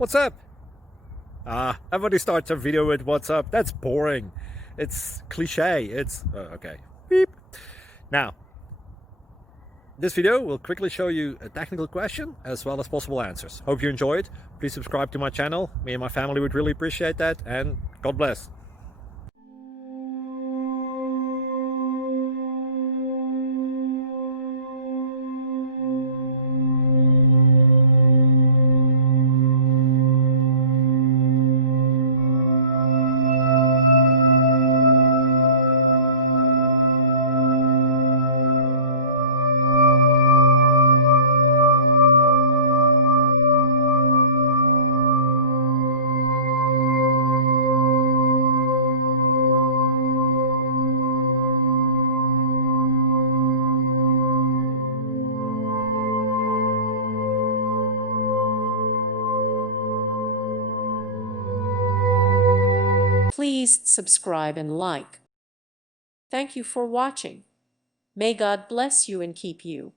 What's up? Everybody starts a video with what's up. That's boring. It's cliche. It's okay. Beep. Now, this video will quickly show you a technical question as well as possible answers. Hope you enjoyed. Please subscribe to my channel. Me and my family would really appreciate that, and God bless. Please subscribe and like. Thank you for watching. May God bless you and keep you.